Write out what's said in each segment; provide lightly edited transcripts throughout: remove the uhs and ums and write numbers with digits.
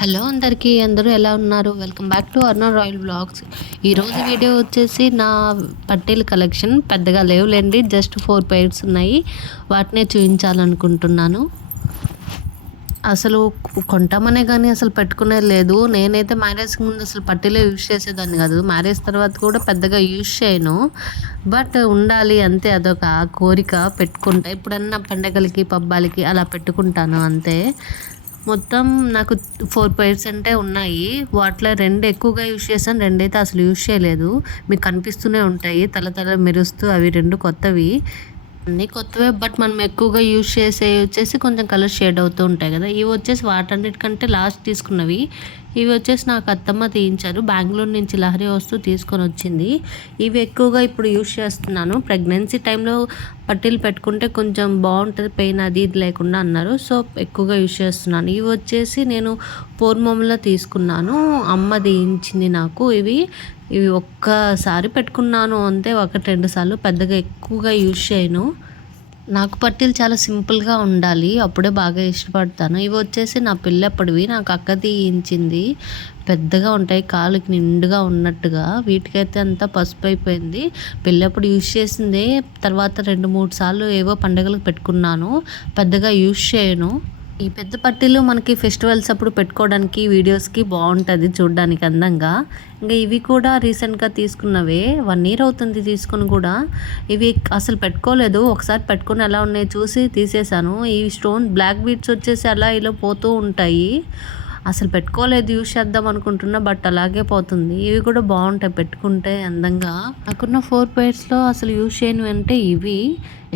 Hello అందరికీ అందరూ ఎలా ఉన్నారు? Welcome back to అర్ణ royal vlogs. ఈరోజు వీడియో వచ్చేసి నా పట్టీల కలెక్షన్ పెద్దగా లేవులేండి, జస్ట్ 4 పెయిర్స్ ఉన్నాయి. వాటినే చూపించాలనుకుంటున్నాను. అసలు కొంటామనే కానీ అసలు పెట్టుకునేది లేదు. నేనైతే మ్యారేజ్కి ముందు అసలు పట్టీలే యూజ్ చేసేదాన్ని కాదు. మ్యారేజ్ తర్వాత కూడా పెద్దగా యూజ్ చేయను. బట్ ఉండాలి అంతే, అదొక కోరిక. పెట్టుకుంటా ఎప్పుడన్నా పండగలకి పబ్బాలకి అలా పెట్టుకుంటాను అంతే. మొత్తం నాకు 4 పెయిర్స్ అంటే ఉన్నాయి. వాటిలో 2 ఎక్కువగా యూజ్ చేశాను, 2 అయితే అసలు యూజ్ చేయలేదు. మీకు కనిపిస్తూనే ఉంటాయి తల తల మెరుస్తూ. అవి 2 కొత్తవి. అన్నీ కొత్తవే, బట్ మనం ఎక్కువగా యూజ్ చేసేవి వచ్చేసి కొంచెం కలర్ షేడ్ అవుతూ ఉంటాయి కదా. ఇవి వచ్చేసి వాటన్నిటికంటే లాస్ట్ తీసుకున్నవి. ఇవి వచ్చేసి నాకు అత్తమ్మ తీయించారు. బెంగళూరు నుంచి లహరి వస్తూ తీసుకొని వచ్చింది. ఇవి ఎక్కువగా ఇప్పుడు యూజ్ చేస్తున్నాను. ప్రెగ్నెన్సీ టైంలో పట్టీలు పెట్టుకుంటే కొంచెం బాగుంటుంది, పెయిన్ అది ఇది లేకుండా అన్నారు. సో ఎక్కువగా యూజ్ చేస్తున్నాను. ఇవి వచ్చేసి నేను పోర్మోమ్లో తీసుకున్నాను. అమ్మ తీయించింది నాకు. ఇవి ఒక్కసారి పెట్టుకున్నాను అంతే, 1-2 సార్లు. పెద్దగా ఎక్కువగా యూజ్ చేయను. నాకు పట్టీలు చాలా సింపుల్గా ఉండాలి, అప్పుడే బాగా ఇష్టపడతాను. ఇవి వచ్చేసి నా పెళ్ళప్పటివి, నాకు అక్క తీయించింది. పెద్దగా ఉంటాయి, కాలుకి నిండుగా ఉన్నట్టుగా. వీటికైతే అంతా పసుపు అయిపోయింది. పెళ్ళప్పుడు యూజ్ చేసిందే. తర్వాత 2-3 సార్లు ఏవో పండుగలకు పెట్టుకున్నాను. పెద్దగా యూజ్ చేయను. ఈ పెద్ద పట్టీలు మనకి ఫెస్టివల్స్ అప్పుడు పెట్టుకోవడానికి, వీడియోస్కి బాగుంటుంది చూడడానికి అందంగా. ఇంకా ఇవి కూడా రీసెంట్గా తీసుకున్నవే. 1 ఇయర్ అవుతుంది తీసుకుని కూడా. ఇవి అసలు పెట్టుకోలేదు, ఒకసారి పెట్టుకుని ఎలా ఉన్నాయి చూసి తీసేసాను. ఈ స్టోన్ బ్లాక్ బీడ్స్ వచ్చేసి అలా ఇలా పోతూ ఉంటాయి. అసలు పెట్టుకోలేదు, యూజ్ చేద్దాం అనుకుంటున్నా, బట్ అలాగే పోతుంది. ఇవి కూడా బాగుంటాయి పెట్టుకుంటే అందంగా. నాకున్న 4 పెయిర్స్లో అసలు యూజ్ చేయను అంటే ఇవి.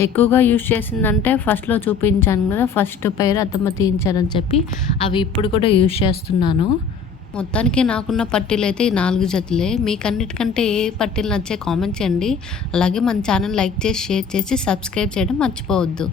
ఎక్కువగా యూజ్ చేసిందంటే ఫస్ట్లో చూపించాను కదా, ఫస్ట్ పెయిర్ అత్తమ్మ తీయించారని చెప్పి, అవి ఇప్పుడు కూడా యూజ్ చేస్తున్నాను. మొత్తానికి నాకున్న పట్టీలు అయితే ఈ 4 జతలే. మీకు అన్నిటికంటే ఏ పట్టీలు నచ్చే కామెంట్ చేయండి. అలాగే మన ఛానల్ లైక్ చేసి, షేర్ చేసి, సబ్స్క్రైబ్ చేయడం మర్చిపోవద్దు.